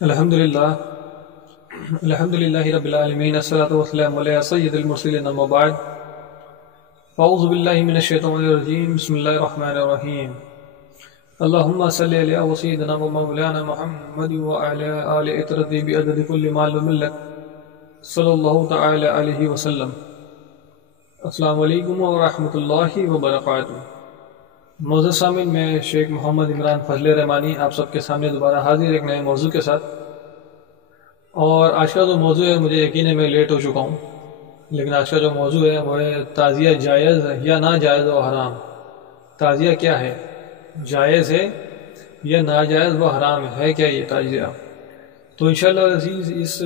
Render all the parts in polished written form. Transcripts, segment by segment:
الحمدللہ رب العالمین الصلاۃ والسلام علی سید المرسلین اما بعد اعوذ باللہ من الشیطان الرجیم بسم اللہ الرحمن الرحیم اللہم صلی علی سیدنا و مولانا محمد وعلی آل اطرد بعدد کل مال و ملت صلی اللہ تعالی علیہ وسلم۔ السلام علیکم ورحمۃ اللہ وبرکاتہ۔ معزز سامعین، میں شیخ محمد عمران فضل رحمانی آپ سب کے سامنے دوبارہ حاضر ایک نئے موضوع کے ساتھ۔ اور آج کا جو موضوع ہے، مجھے یقین ہے میں لیٹ ہو چکا ہوں، لیکن آج کا جو موضوع ہے وہ ہے تعزیہ جائز یا ناجائز و حرام۔ تعزیہ کیا ہے؟ جائز ہے یا ناجائز و حرام ہے کیا یہ تعزیہ؟ تو انشاءاللہ عزیز اس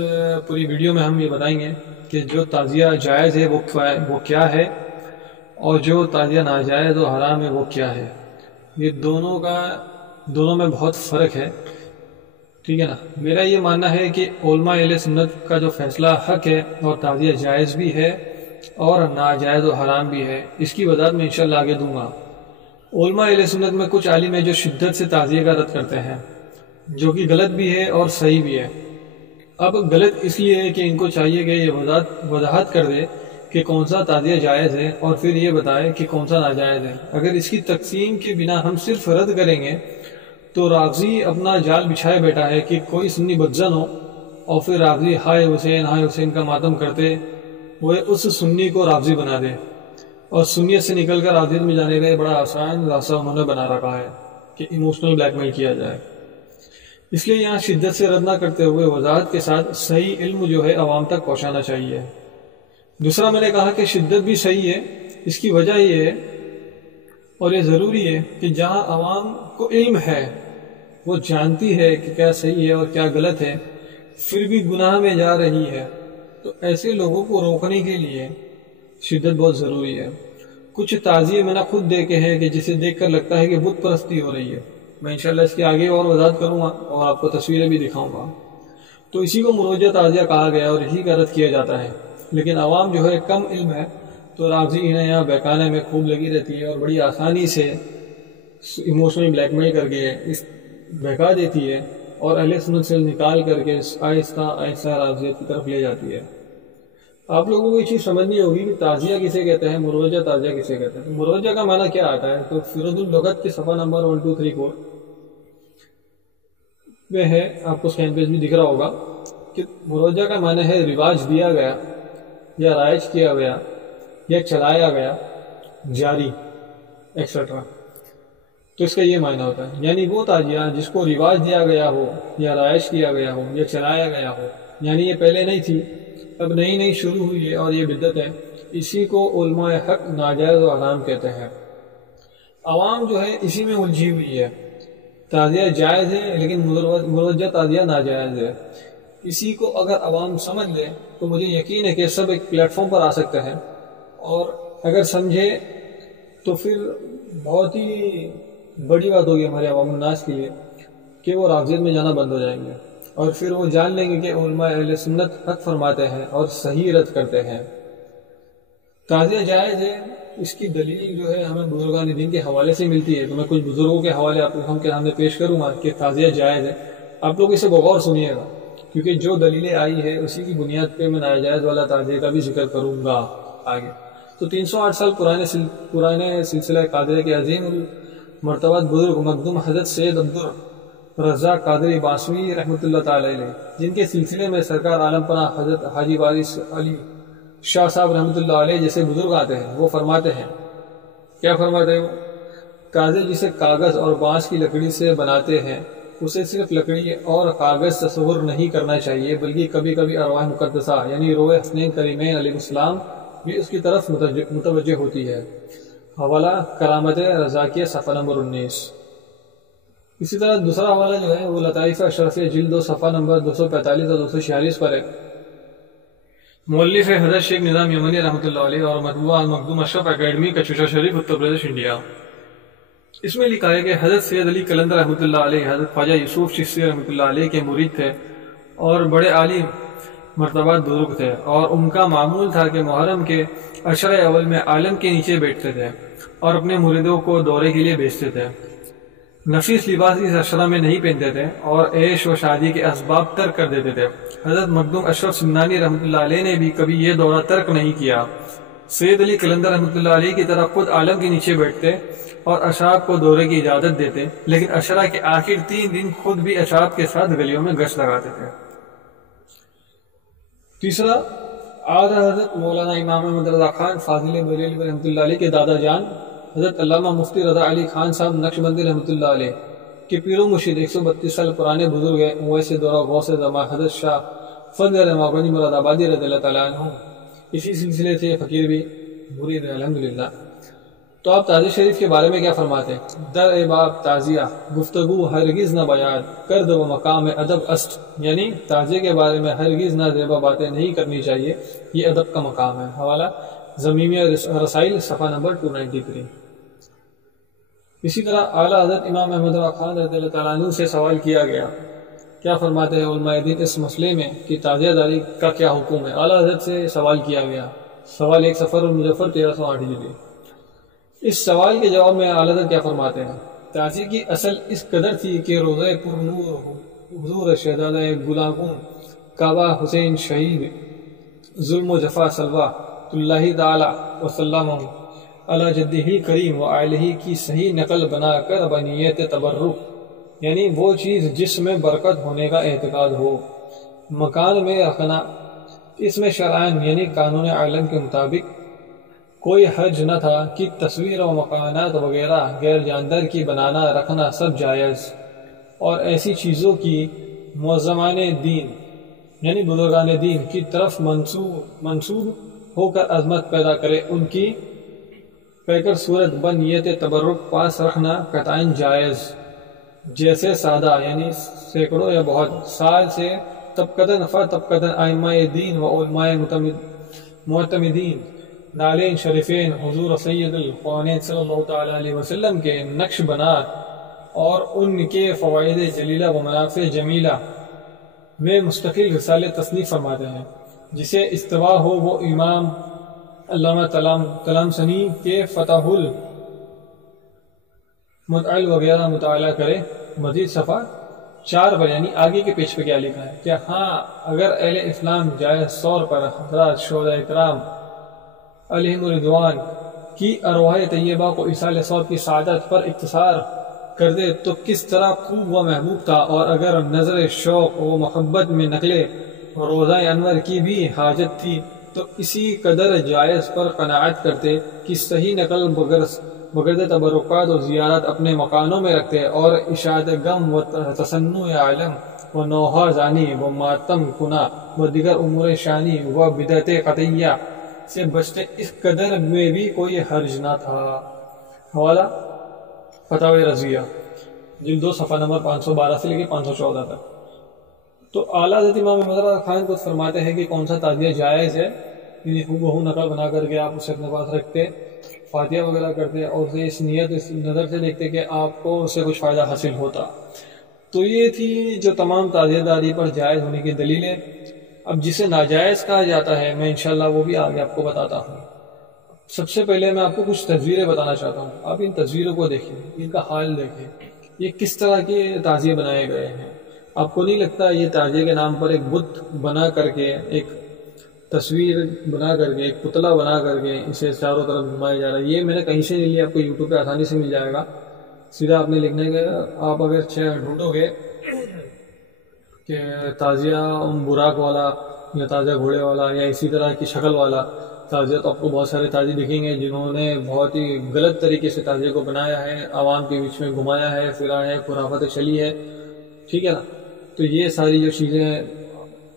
پوری ویڈیو میں ہم یہ بتائیں گے کہ جو تعزیہ جائز ہے وہ کیا ہے، اور جو تعزیہ ناجائز و حرام ہے وہ کیا ہے۔ یہ دونوں میں بہت فرق ہے، ٹھیک ہے نا۔ میرا یہ ماننا ہے کہ علماء اہل سنت کا جو فیصلہ حق ہے، اور تعزیہ جائز بھی ہے اور ناجائز و حرام بھی ہے، اس کی وضاحت میں انشاءاللہ آگے دوں گا۔ علماء اہل سنت میں کچھ عالم ہیں جو شدت سے تعزیہ کا رد کرتے ہیں، جو کہ غلط بھی ہے اور صحیح بھی ہے۔ اب غلط اس لیے ہے کہ ان کو چاہیے کہ یہ وضاحت کر دے کہ کون سا تعزیہ جائز ہے، اور پھر یہ بتائے کہ کون سا ناجائز ہے۔ اگر اس کی تقسیم کے بنا ہم صرف رد کریں گے تو رافضی اپنا جال بچھائے بیٹھا ہے کہ کوئی سنی بدزن ہو، اور پھر رافضی ہائے حسین کا ماتم کرتے ہوئے اس سنی کو رافضی بنا دے، اور سنیت سے نکل کر رافضیت میں جانے کا یہ بڑا آسان راستہ انہوں نے بنا رکھا ہے کہ ایموشنل بلیک میل کیا جائے۔ اس لیے یہاں شدت سے رد نہ کرتے ہوئے وضاحت کے ساتھ صحیح علم جو ہے عوام تک پہنچانا چاہیے۔ دوسرا، میں نے کہا کہ شدت بھی صحیح ہے۔ اس کی وجہ یہ ہے، اور یہ ضروری ہے، کہ جہاں عوام کو علم ہے، وہ جانتی ہے کہ کیا صحیح ہے اور کیا غلط ہے، پھر بھی گناہ میں جا رہی ہے، تو ایسے لوگوں کو روکنے کے لیے شدت بہت ضروری ہے۔ کچھ تعزیے میں نے خود دیکھے ہیں کہ جسے دیکھ کر لگتا ہے کہ بت پرستی ہو رہی ہے۔ میں انشاءاللہ اس کے آگے اور وضاحت کروں گا اور آپ کو تصویریں بھی دکھاؤں گا۔ تو اسی کو مروجہ تعزیہ کہا گیا اور اسی کا رد کیا جاتا ہے، لیکن عوام جو ہے کم علم ہے، تو رافضی انہیں یہاں بہکانے میں خوب لگی رہتی ہے، اور بڑی آسانی سے ایموشنل بلیک میل کر کے بہکا دیتی ہے، اور اہل سنت سے نکال کر کے آہستہ آہستہ رافضیت کی طرف لے جاتی ہے۔ آپ لوگوں کو یہ چیز سمجھنی ہوگی کہ تعزیہ کسے کہتے ہیں، مروجہ تعزیہ کسے کہتے ہیں۔ مروجہ کا معنی کیا آتا ہے؟ تو فیروز اللغت کے صفحہ نمبر 1234 میں ہے، آپ کو اسکرین پیج بھی دکھ رہا ہوگا، کہ مروجہ کا معنی ہے رواج دیا گیا یا رائج کیا گیا یا چلایا گیا، جاری ایکسٹرا۔ تو اس کا یہ معنی ہوتا ہے، یعنی وہ تعزیہ جس کو رواج دیا گیا ہو یا رائج کیا گیا ہو یا چلایا گیا ہو، یعنی یہ پہلے نہیں تھی، اب نئی شروع ہوئی ہے اور یہ بدعت ہے، اسی کو علماء حق ناجائز و حرام کہتے ہیں۔ عوام جو ہے اسی میں الجھی ہوئی ہے، تعزیہ جائز ہے لیکن مروجہ تعزیہ ناجائز ہے۔ اسی کو اگر عوام سمجھ لے تو مجھے یقین ہے کہ سب ایک پلیٹ فارم پر آ سکتے ہیں، اور اگر سمجھے تو پھر بہت ہی بڑی بات ہوگی ہمارے عوام الناس کے لیے کہ وہ رافضیت میں جانا بند ہو جائیں گے، اور پھر وہ جان لیں گے کہ علماء اہل سنت حق فرماتے ہیں اور صحیح رد کرتے ہیں۔ تعزیہ جائز ہے، اس کی دلیل جو ہے ہمیں بزرگان دین کے حوالے سے ملتی ہے۔ تو میں کچھ بزرگوں کے حوالے آپ لوگوں کے سامنے پیش کروں گا کہ تعزیہ جائز ہے۔ آپ لوگ اسے بغور سنیے گا، کیونکہ جو دلیلیں آئی ہے اسی کی بنیاد پہ میں ناجائز والا تعزیہ کا بھی ذکر کروں گا آگے۔ تو 308 سال پرانے سلسلہ قادریہ کے عظیم المرتبہ بزرگ مقدوم حضرت سید عبدالرزاق قادری باسوی رحمۃ اللہ تعالی علیہ، جن کے سلسلے میں سرکار عالم پناہ حضرت حاجی وارث علی شاہ صاحب رحمۃ اللہ علیہ جیسے بزرگ آتے ہیں، وہ فرماتے ہیں، کیا فرماتے ہیں وہ؟ تعزیہ جسے کاغذ اور بانس کی لکڑی سے بناتے ہیں، اسے صرف لکڑی اور کاغذ تصور نہیں کرنا چاہیے، بلکہ کبھی کبھی ارواح مقدسہ یعنی روح حسنین کریمین علیہ السلام بھی اس کی طرف متوجہ ہوتی ہے۔ حوالہ کرامت رضاکیہ صفحہ نمبر 19۔ اسی طرح دوسرا حوالہ جو ہے وہ لطائف اشرفیہ جلد 2 صفحہ نمبر 245 اور 246 پر ہے۔ مؤلف حضرت شیخ نظام یمنی رحمۃ اللہ علیہ، اور مطبوعہ المخدوم اشرف اکیڈمی کچوشا شریف اتر پردیش انڈیا۔ اس میں لکھا ہے کہ حضرت سید علی قلندر رحمۃ اللہ علیہ حضرت خواجہ یوسف چشتی رحمۃ اللہ علیہ کے مرید تھے، اور بڑے عالی مرتبہ بزرگ تھے، اور ان کا معمول تھا کہ محرم کے عشرہ اول میں عالم کے نیچے بیٹھتے تھے اور اپنے مریدوں کو دورے کے لیے بھیجتے تھے۔ نفیس لباس اس اشرا میں نہیں پہنتے تھے اور عیش و شادی کے اسباب ترک کر دیتے تھے۔ حضرت مخدوم اشرف سمنانی رحمۃ اللہ علیہ نے بھی کبھی یہ دورہ ترک نہیں کیا۔ سید علی قلندر رحمۃ اللہ علیہ کی طرح خود عالم کے نیچے بیٹھتے اور اشراف کو دورے کی اجازت دیتے، لیکن اشرا کے آخر 3 دن خود بھی اشراف کے ساتھ گلیوں میں گشت لگاتے تھے۔ تیسرا، اعلیٰ حضرت مولانا امام احمد رضا خان فاضل بریلوی رحمۃ اللہ علیہ کے دادا جان حضرت علامہ مفتی رضا علی خان صاحب نقشبندی رحمۃ اللہ علیہ کے پیر و مرشد 132 سال پرانے بزرگ اویس دورہ غوث زمان حضرت شاہ فضل رحمانی مراد آبادی رضی اللہ تعالیٰ عنہ اسی سلسلے سے فقیر بھی مرید الحمدللہ۔ تو آپ تعزیہ شریف کے بارے میں کیا فرماتے ہیں؟ در باب تعزیہ گفتگو ہرگز نہ بیان کرد و مقام ادب است، یعنی تعزیہ کے بارے میں ہرگز نہ زیبا باتیں نہیں کرنی چاہیے، یہ ادب کا مقام ہے۔ حوالہ زمیمیہ رسائل صفحہ نمبر 293۔ اسی طرح اعلیٰ حضرت امام احمد رضا خان رضی اللہ تعالیٰ عنہ سے سوال کیا گیا، کیا فرماتے ہیں علماء دین اس مسئلے میں کہ تعزیہ داری کا کیا حکم ہے؟ اعلیٰ حضرت سے سوال کیا گیا، سوال 1 صفر المظفر 1308 ہجری۔ اس سوال کے جواب میں اعلیٰ حضرت کیا فرماتے ہیں؟ تعزیہ کی اصل اس قدر تھی کہ روزہ پر نور حضور شہزادہ گلاگون کعبہ حسین شہید ظلم و جفا صلوہ اللہ تعالی وسلم علی جدہ کریم و آلہ کی صحیح نقل بنا کر بنیت تبرک، یعنی وہ چیز جس میں برکت ہونے کا اعتقاد ہو، مکان میں رکھنا، اس میں شرعاً یعنی قانون عالم کے مطابق کوئی حرج نہ تھا کہ تصویر و مکانات وغیرہ غیر جاندار کی بنانا رکھنا سب جائز، اور ایسی چیزوں کی معظمان دین یعنی بزرگان دین کی طرف منسوب ہو کر عظمت پیدا کرے، ان کی پیکر صورت بنیت تبرک پاس رکھنا قطعاً جائز، جیسے سادہ یعنی سینکڑوں یا بہت سال سے طبقتاً طبقتاً ائمہ دین و علماء معتمدین نالین شریفین حضور سید القونین صلی اللہ تعالیٰ علیہ وسلم کے نقش بنا اور ان کے فوائد جلیلہ و منافع جمیلہ میں مستقل رسالے تصنیف فرماتے ہیں، جسے استوا ہو وہ امام علامہ طلامسنی کے فتح المتعل وغیرہ مطالعہ کرے۔ مزید صفحہ 4 پر یعنی آگے کے پیج پہ کیا لکھا ہے کہ ہاں اگر اہل اسلام جائز طور پر حضرات شہداء کرام علیہم رضوان کی ارواح طیبہ کو ایصال ثواب کی سعادت پر اقتصار کر دے تو کس طرح خوب و محبوب تھا، اور اگر نظر شوق و محبت میں نقل روضہ انور کی بھی حاجت تھی تو اسی قدر جائز پر قناعت کرتے کہ صحیح نقل بغیر تبرکات و زیارت اپنے مکانوں میں رکھتے، اور اشاعت غم و تصنع عالم و نوحہ زانی و ماتم کنا و دیگر امور شانی و بدعت قطعیہ سے بچتے، اس قدر میں بھی کوئی حرج نہ تھا۔ حوالہ فتاوی رضویہ جلد 2 صفحہ نمبر 512 سے لے کے 514 تک۔ تو اعلیٰ حضرت امام احمد رضا خان کو فرماتے ہیں کہ کون سا تعزیہ جائز ہے، یعنی بہو نقل بنا کر کے آپ اسے اپنے پاس رکھتے، فاتحہ وغیرہ کرتے اور اسے اس نیت اس نظر سے دیکھتے کہ آپ کو اس سے کچھ فائدہ حاصل ہوتا۔ تو یہ تھی جو تمام تعزیہ داری پر جائز ہونے کی دلیلیں۔ اب جسے ناجائز کہا جاتا ہے میں انشاءاللہ وہ بھی آگے آپ کو بتاتا ہوں۔ سب سے پہلے میں آپ کو کچھ تصویریں بتانا چاہتا ہوں، آپ ان تصویروں کو دیکھیں، ان کا حال دیکھیں، یہ کس طرح کے تعزیے بنائے گئے ہیں۔ آپ کو نہیں لگتا یہ تعزیے کے نام پر ایک بت بنا کر کے، ایک تصویر بنا کر کے، ایک پتلا بنا کر کے اسے چاروں طرف گھمایا جا رہا ہے؟ یہ میں نے کہیں سے نہیں لیا، آپ کو یوٹیوب پہ آسانی سے مل جائے گا۔ سیدھا آپ نے لکھنے کا، آپ اگر ڈھونڈو گے کہ تعزیہ براق والا یا تعزیہ گھوڑے والا یا اسی طرح کی شکل والا تعزیہ، تو آپ کو بہت سارے تعزیے دکھیں گے جنہوں نے بہت ہی غلط طریقے سے تعزیے کو بنایا ہے، عوام کے بیچ میں گھمایا ہے، پھرا ہے، خرافت چلی ہے، ٹھیک ہے نا۔ تو یہ ساری جو چیزیں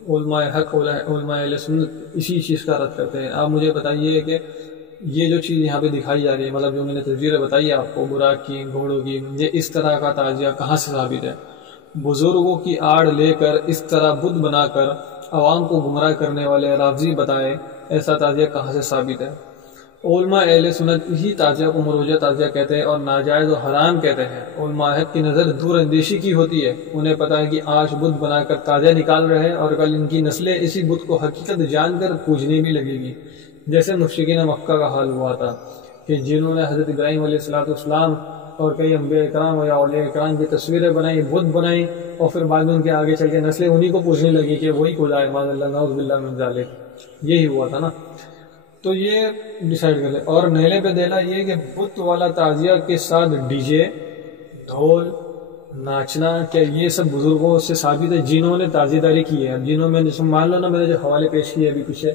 علماء حق علماء اہل سنت اسی چیز کا رد کرتے ہیں۔ آپ مجھے بتائیے کہ یہ جو چیز یہاں پہ دکھائی جا رہی ہے، مطلب جو میں نے تصویریں بتائی آپ کو براق کی، گھوڑوں کی، یہ اس طرح کا تعزیہ کہاں سے ثابت ہے؟ بزرگوں کی آڑ لے کر اس طرح بت بنا کر عوام کو گمراہ کرنے والے رافضی بتائے ایسا تعزیہ کہاں سے ثابت ہے؟ علماء اہل سنت اسی تعزیہ کو مروجہ تعزیہ کہتے ہیں اور ناجائز و حرام کہتے ہیں۔ علماء حق کی نظر دور اندیشی کی ہوتی ہے، انہیں پتہ ہے کہ آج بت بنا کر تعزیہ نکال رہے ہیں اور کل ان کی نسلیں اسی بت کو حقیقت جان کر پوجنے بھی لگے گی، جیسے مشرکین مکہ کا حال ہوا تھا کہ جنہوں نے حضرت ابراہیم علیہ السلام اور کئی انبیاء اکرام یا اولیاء اکرام کی تصویریں بنائیں، بت بنائیں، اور پھر بعد میں ان کے آگے چل کے نسلیں انہی کو پوچھنے لگی کہ وہی خدا ہے، معاذ اللہ، نعوذ باللہ من ذالک. یہی ہوا تھا نا. تو یہ ڈیسائیڈ کر لیں. اور نیلے پہ دینا یہ کہ بت والا تعزیہ کے ساتھ ڈی جے، ڈھول، ناچنا، کیا یہ سب بزرگوں سے ثابت ہے جنہوں نے تعزیہ داری کی ہے. اب جنہوں میں مان لو نا، میں نے جو حوالے پیش کیے ابھی پیچھے،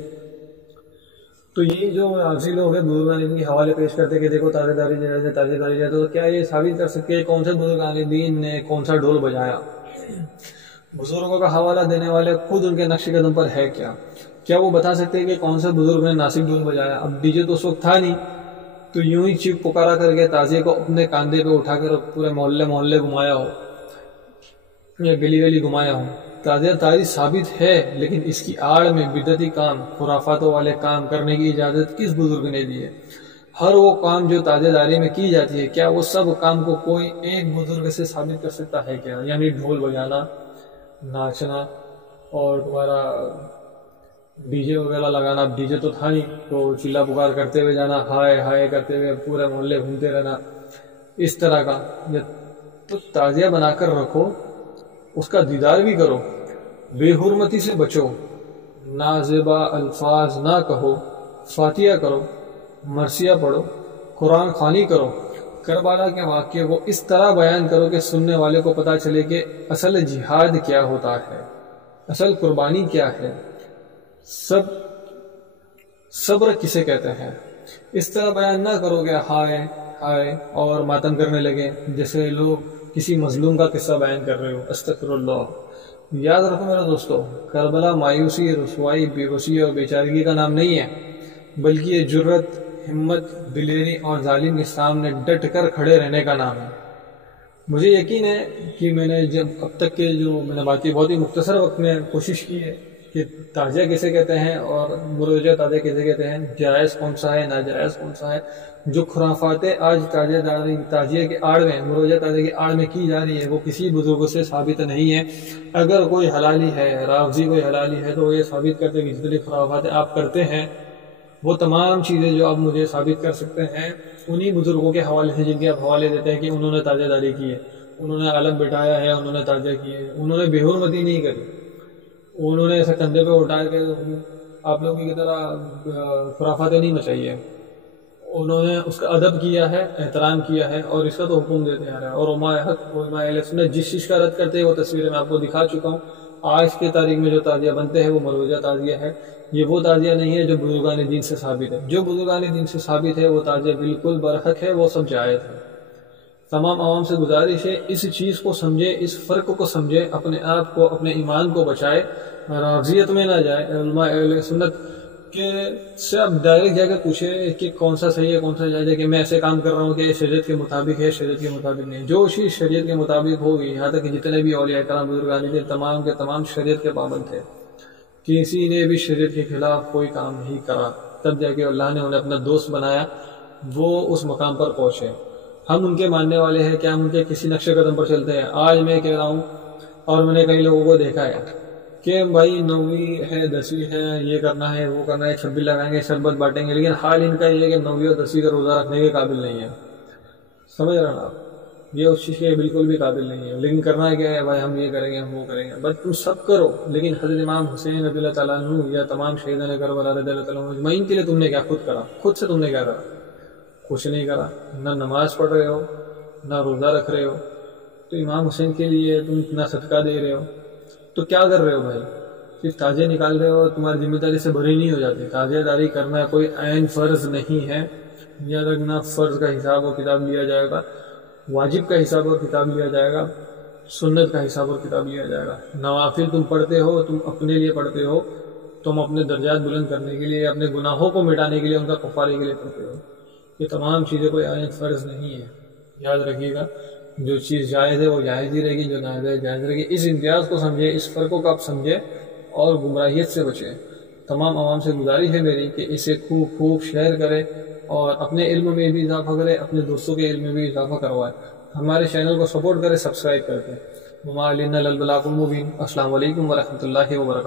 تو یہ جو عاجزی لوگ ہیں بزرگان دین کے حوالے پیش کرتے کہ دیکھو تعزیہ داری جیسے تعزیہ داری جاتے، تو کیا یہ ثابت کر سکتے ہیں کون سے بزرگان دین نے کون سا ڈھول بجایا؟ بزرگوں کا حوالہ دینے والے خود ان کے نقش قدم پر ہے کیا وہ بتا سکتے ہیں کہ کون سے بزرگ نے ناسک ڈھول بجایا؟ اب ڈی جے تو اس وقت تھا نہیں، تو یوں ہی چیخ پکارا کر کے تعزیے کو اپنے کاندھے پہ اٹھا کر پورے محلے گھمایا ہو یا گلی گھمایا ہو. تعزیہ داری ثابت ہے، لیکن اس کی آڑ میں بدعتی کام، خرافاتوں والے کام کرنے کی اجازت کس بزرگ نے دی ہے؟ ہر وہ کام جو تعزیہ داری میں کی جاتی ہے، کیا وہ سب کام کو کوئی ایک بزرگ سے ثابت کر سکتا ہے کیا؟ یعنی ڈھول بجانا، ناچنا، اور تمہارا ڈی جے وغیرہ لگانا. اب ڈی جے تو تھا نہیں، تو چلا پکار کرتے ہوئے جانا، ہائے ہائے کرتے ہوئے پورے محلے گھومتے رہنا، اس طرح کا. تو تعزیہ بنا کر رکھو، اس کا دیدار بھی کرو، بے حرمتی سے بچو، نازیبا الفاظ نہ کہو، فاتحہ کرو، مرثیہ پڑھو، قرآن خوانی کرو، کربلا کے واقعے کو اس طرح بیان کرو کہ سننے والے کو پتہ چلے کہ اصل جہاد کیا ہوتا ہے، اصل قربانی کیا ہے، صبر کسے کہتے ہیں. اس طرح بیان نہ کرو کہ ہائے ہائے اور ماتم کرنے لگے جیسے لوگ کسی مظلوم کا قصہ بیان کر رہے ہو. استغفر اللہ. یاد رکھو میرے دوستو، کربلا مایوسی، رسوائی، بے بسی اور بیچارگی کا نام نہیں ہے، بلکہ یہ جرت، ہمت، دلیری اور ظالم کے سامنے ڈٹ کر کھڑے رہنے کا نام ہے. مجھے یقین ہے کہ میں نے جب اب تک کے جو میں نے باتیں بہت ہی مختصر وقت میں کوشش کی ہے کہ تعزیہ کسے کہتے ہیں اور مروجہ تعزیہ کسے کہتے ہیں، جائز کون سا ہے، ناجائز کون سا ہے. جو خرافاتیں آج تعزیہ کے آڑ میں، مروجہ تعزیہ کے آڑ میں کی جا رہی ہے، وہ کسی بزرگوں سے ثابت نہیں ہے. اگر کوئی حلالی ہے، رافضی کوئی حلالی ہے، تو وہ یہ ثابت کرتے کہ جتنی خرافاتیں آپ کرتے ہیں، وہ تمام چیزیں جو آپ مجھے ثابت کر سکتے ہیں انہی بزرگوں کے حوالے سے، جن کے آپ حوالے دیتے ہیں کہ انہوں نے تعزیہ داری کی ہے، انہوں نے علم بٹھایا ہے، انہوں نے تعزیہ کی ہے، انہوں نے بے حرمتی نہیں کری، انہوں نے ایسے کندھے پہ اٹھا کے آپ لوگوں کی طرح خرافاتیں نہیں مچائی ہے. انہوں نے اس کا ادب کیا ہے، احترام کیا ہے، اور اس کا تو حکم دیتے آ رہا ہے. اور علماء حق، علماء اہل سنت جس چیز کا رد کرتے ہیں وہ تصویریں میں آپ کو دکھا چکا ہوں. آج کے تاریخ میں جو تعزیہ بنتے ہیں وہ مروجہ تعزیہ ہے. یہ وہ تعزیہ نہیں ہے جو بزرگان دین سے ثابت ہے. جو بزرگان دین سے ثابت ہے وہ تعزیہ بالکل برحق ہے، وہ سب جائز ہے. تمام عوام سے گزارش ہے اس چیز کو سمجھے، اس فرق کو سمجھے، اپنے آپ کو، اپنے ایمان کو بچائے، رافضیت میں نہ جائے. علماء اہل سنت کے سے اب ڈائریکٹ جا کے پوچھے کہ کون سا صحیح ہے، کون سا جائز ہے، کہ میں ایسے کام کر رہا ہوں کہ یہ شریعت کے مطابق ہے، شریعت کے مطابق نہیں. جو چیز شریعت کے مطابق ہوگی، یہاں تک کہ جتنے بھی اولیاء کرام بزرگان دین تمام کے تمام شریعت کے پابند تھے. کسی نے بھی شریعت کے خلاف کوئی کام نہیں کرا، تب جا کے اللہ نے انہیں اپنا دوست بنایا، وہ اس مقام پر پہنچے. ہم ان کے ماننے والے ہیں، کیا ہم ان کے کسی نقش قدم پر چلتے ہیں؟ آج میں کہہ رہا ہوں، اور میں نے کئی لوگوں کو دیکھا ہے کہ بھائی 9ویں ہے، 10ویں ہے، یہ کرنا ہے، وہ کرنا ہے، 26 لگائیں گے، شربت بانٹیں گے، لیکن حال ان کا یہ ہے کہ 9ویں اور 10ویں کا روزہ رکھنے کے قابل نہیں ہے. سمجھ رہے ہیں آپ؟ یہ اس چیز کے بالکل بھی قابل نہیں ہے. لیکن کرنا کیا ہے بھائی؟ ہم یہ کریں گے، ہم وہ کریں گے. بس تم سب کرو، لیکن حضرت امام حسین رضی اللہ تعالیٰ عنہ یا تمام شہیدان کربلا رضی اللہ تعالیٰ عنہ اجمعین کے لیے تم نے کیا خود کرا؟ خود سے تم نے کیا کرا؟ کچھ نہیں کرا. نہ نماز پڑھ رہے ہو، نہ روزہ رکھ رہے ہو. تو امام حسین کے لیے تم اتنا صدقہ دے رہے ہو، تو کیا کر رہے ہو بھائی؟ صرف تعزیہ نکال رہے ہو، تمہاری ذمہ داری سے بری نہیں ہو جاتی. تعزیہ داری کرنا کوئی عین فرض نہیں ہے. یاد رکھنا، فرض کا حساب و کتاب لیا جائے گا، واجب کا حساب اور کتاب لیا جائے گا، سنت کا حساب اور کتاب لیا جائے گا. نوافل تم پڑھتے ہو، تم اپنے لیے پڑھتے ہو، تم اپنے درجات بلند کرنے کے لیے، اپنے گناہوں کو مٹانے کے لیے، ان کا کفارے کے لیے پڑھتے ہو. یہ تمام چیزیں کوئی عین فرض نہیں ہے. یاد رکھیے گا، جو چیز جائز ہے وہ جائز ہی رہے گی، جو ناجائز ہے جائز رہے گی. اس امتیاز کو سمجھے، اس فرق کو آپ سمجھے اور گمراہیت سے بچے. تمام عوام سے گزارش ہے میری کہ اسے خوب خوب شیئر کرے اور اپنے علم میں بھی اضافہ کرے، اپنے دوستوں کے علم میں بھی اضافہ کروائے. ہمارے چینل کو سپورٹ کرے، سبسکرائب کرتے. وما علینا الا البلاغ المبین. السلام علیکم ورحمۃ اللہ وبرکاتہ.